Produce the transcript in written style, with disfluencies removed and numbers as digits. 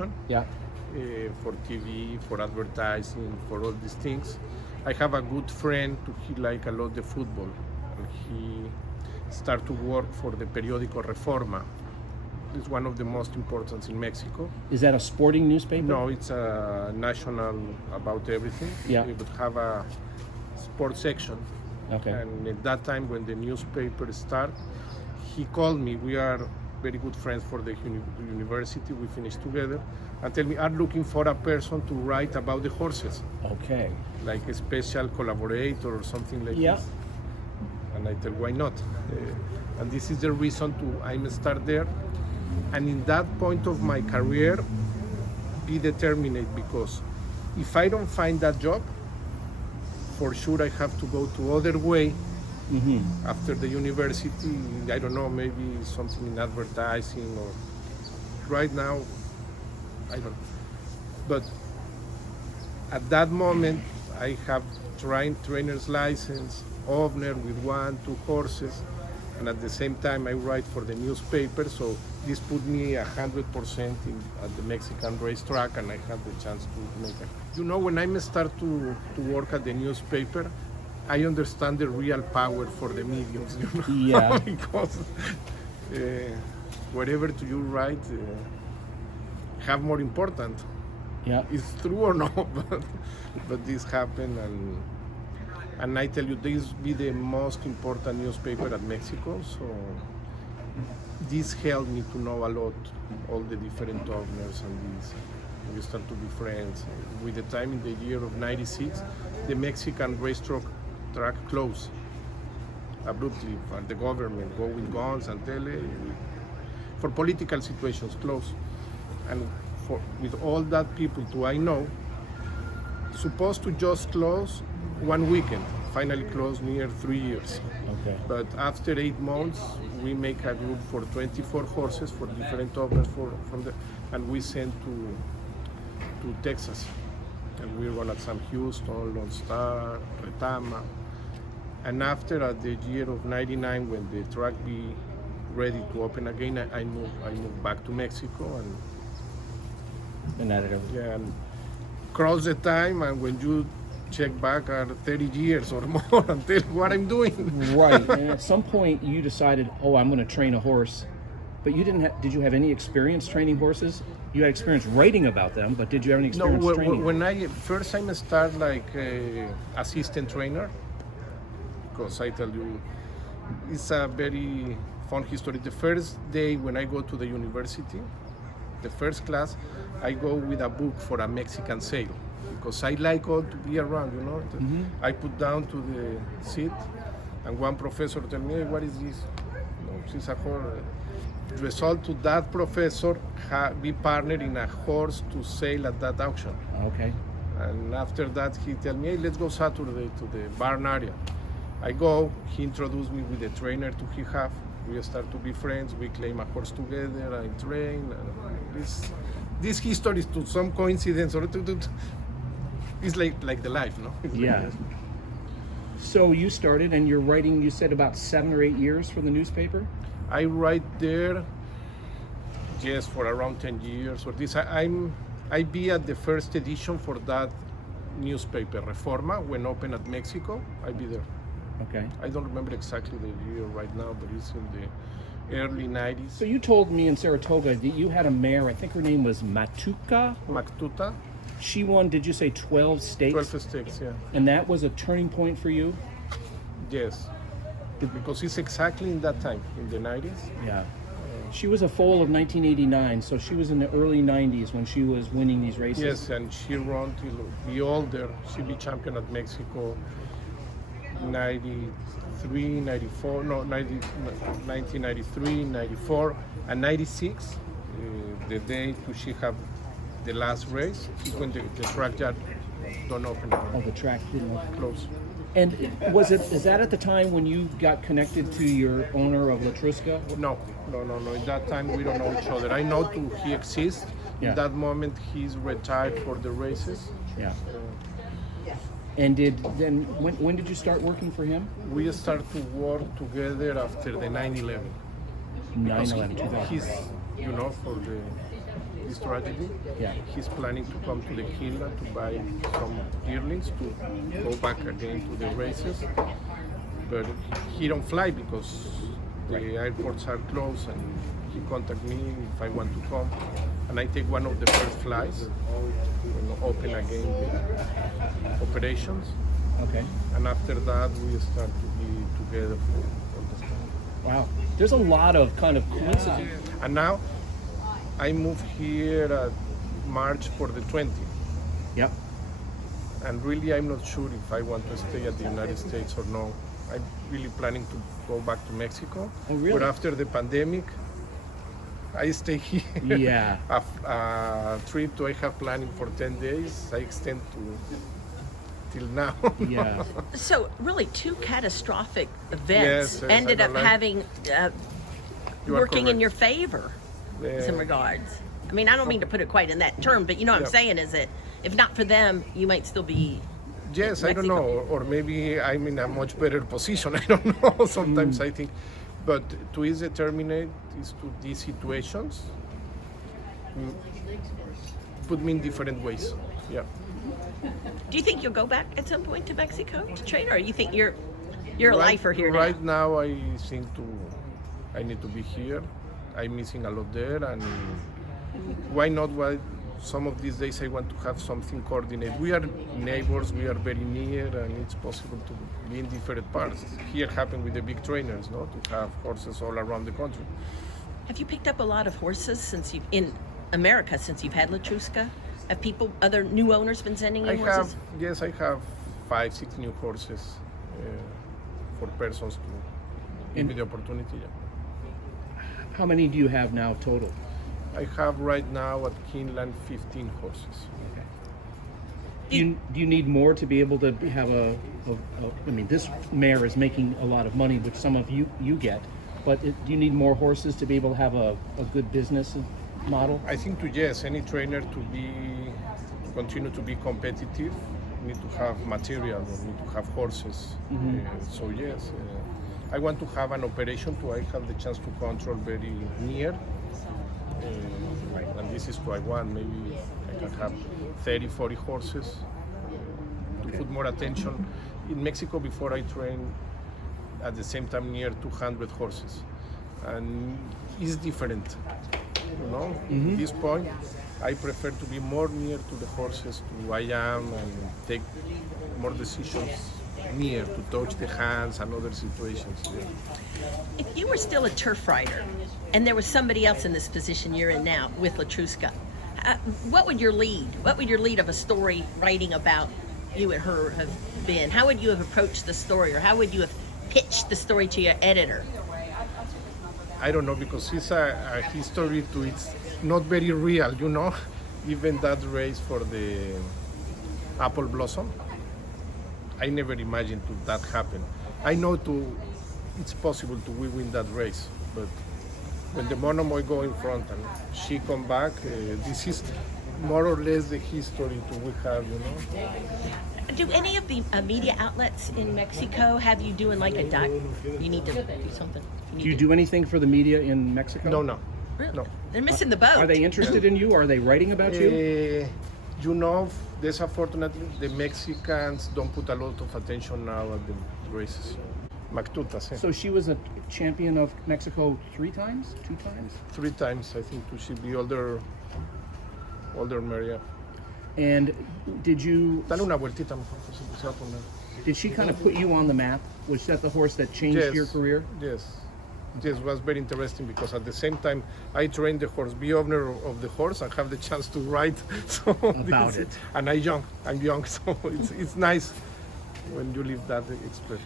television, Yeah. for TV, for advertising, for all these things. I have a good friend he like a lot the football, and he started to work for the periódico Reforma. It's one of the most important in Mexico. Is that a sporting newspaper? No, it's a national about everything. Yeah. We would have a sports section. Okay. And at that time, when the newspaper started, he called me. We are very good friends for the university. We finished together, and tell me, I'm looking for a person to write about the horses, Okay. like a special collaborator or something like Yeah. this. And I tell, why not? And this is the reason I'm start there. And in that point of my career, be determined, because if I don't find that job, for sure I have to go to other way. After the university, I don't know, maybe something in advertising, or right now, I don't. But at that moment, I have trainer's license, owner with 1-2 horses, and at the same time I write for the newspaper. So this put me 100% at the Mexican racetrack, and I have the chance to make it. You know, when I start to work at the newspaper, I understand the real power for the mediums, you know? Yeah. Because whatever to you write have more important. Yeah. It's true or no, but this happened, and I tell you, this be the most important newspaper at Mexico. So this helped me to know a lot, all the different owners, and this. We start to be friends. With the time, in the year of '96, the Mexican racetrack closed abruptly, and the government go with guns and tele for political situations close. And with all that people I know, supposed to just close one weekend, finally closed near 3 years. Okay. But after 8 months, we make a group for 24 horses for different owners and we sent to Texas. And we run at Sam Houston, Lone Star, Retama. And after, at the year of '99, when the track be ready to open again, I moved back to Mexico, And that and cross the time, and when you check back, are 30 years or more until what I'm doing. Right. And at some point you decided, oh, I'm going to train a horse, but you didn't. Did you have any experience training horses? You had experience writing about them, but did you have any experience training? When I start like assistant trainer, because I tell you, it's a very fun history. The first day when I go to the university, the first class, I go with a book for a Mexican sale, because I like all to be around, you know. I put down to the seat, and one professor tell me, hey, what is this? No, she's a horse. Result to that professor be partnered in a horse to sale at that auction. Okay. And after that, he tell me, hey, let's go Saturday to the barn area. I go, he introduced me with the trainer he have. We start to be friends, we claim a horse together, I train. This history is to some coincidence, or it's like the life, no? It's Yeah. like, So you started, and you're writing, you said about 7 or 8 years for the newspaper? I write there, yes, for around 10 years or this. I be at the first edition for that newspaper, Reforma, when opened at Mexico. I be there. Okay. I don't remember exactly the year right now, but it's in the early 90s. So you told me in Saratoga that you had a mare, I think her name was Matuka. Mactuta, She won, did you say 12 stakes? 12 stakes, yeah. And that was a turning point for you? Yes, because it's exactly in that time, in the 90s. Yeah. She was a foal of 1989, so she was in the early 90s when she was winning these races. Yes, and she run till be older. She be champion at Mexico 93, 94, no, 1993, 94, and 96. The day she have the last race is when the track yard don't open. Oh, the track didn't open. Close. And is that at the time when you got connected to your owner of Letruska? No. In that time, we don't know each other. I know he exists. Yeah. In that moment, he's retired for the races. Yeah. And when did you start working for him? We started to work together after the 9/11. 9/11, 2000. He's, for this tragedy. Yeah. He's planning to come to the Kinland to buy some yearlings to go back again to the races. But he don't fly because the airports are closed, and he contact me if I want to come. And I take one of the first flights and open again the operations. Okay. And after that, we start to be together for all the time. Wow. There's a lot of kind of coincidence. And now, I moved here at March for the 20th. Yep. And really, I'm not sure if I want to stay at the United States or no. I'm really planning to go back to Mexico. Oh, really? But after the pandemic, I stay here. Yeah. A trip I have planning for 10 days, I extend to till now. Yeah. So really, two catastrophic events Yes, yes, ended I up don't like- having You are working in correct. your favor in some Yeah. regards. I mean, I don't mean to put it quite in that term, but you know what I'm Yeah. saying is that if not for them, you might still be. Yes, I don't Mexico. know, or maybe I'm in a much better position. I don't know. Sometimes I think, but to is determinate is to these situations put me in different ways. Yeah. Do you think you'll go back at some point to Mexico to train, or you think you're a Right- lifer here now? Right now, I think I need to be here. I'm missing a lot there, and why not? Why some of these days I want to have something coordinated. We are neighbors, we are very near, and it's possible to be in different parts. Here happened with the big trainers, no, to have horses all around the country. Have you picked up a lot of horses since you've in America since you've had Letruska? Have other new owners been sending you I horses? have, yes, I have 5-6 new horses for persons to give me the opportunity. Yeah. How many do you have now total? I have right now at Kinland 15 horses. Do you need more to be able to have I mean, this mare is making a lot of money, which some of you get, but do you need more horses to be able to have a good business model? I think yes, any trainer to continue to be competitive need to have material or need to have horses. So yes, I want to have an operation to I have the chance to control very near. And this is what I want. Maybe I can have 30, 40 horses to put more attention. In Mexico, before I trained at the same time near 200 horses, and it's different. You know, at this point, I prefer to be more near to the horses, to who I am, and take more decisions near, to touch the hands and other situations. Yeah. If you were still a turf rider and there was somebody else in this position you're in now with Letruska, what would your lead of a story writing about you and her have been? How would you have approached the story, or how would you have pitched the story to your editor? I don't know, because it's a history to it's not very real, you know. Even that race for the apple blossom, I never imagined that happen. I know it's possible to win that race, but when the monomoy go in front and she come back, this is more or less the history we have, you know. Do any of the media outlets in Mexico have you doing like a doc? You need to do something. Do you do anything for the media in Mexico? No. Really? No. They're missing the boat. Are they interested in you? Are they writing about you? You know, unfortunately, the Mexicans don't put a lot of attention now at the races. Mactutas, So she was a champion of Mexico 3 times? 2 times? 3 times, I think, to see the older Maria. And did you? Dale una vueltita mejor, pues, se va a poner. Did she kind of put you on the map? Was that the horse that changed your career? Yes. Yes, it was very interesting because at the same time I trained the horse, be owner of the horse, and have the chance to ride. So About it. And I'm young, so it's nice when you live that experience.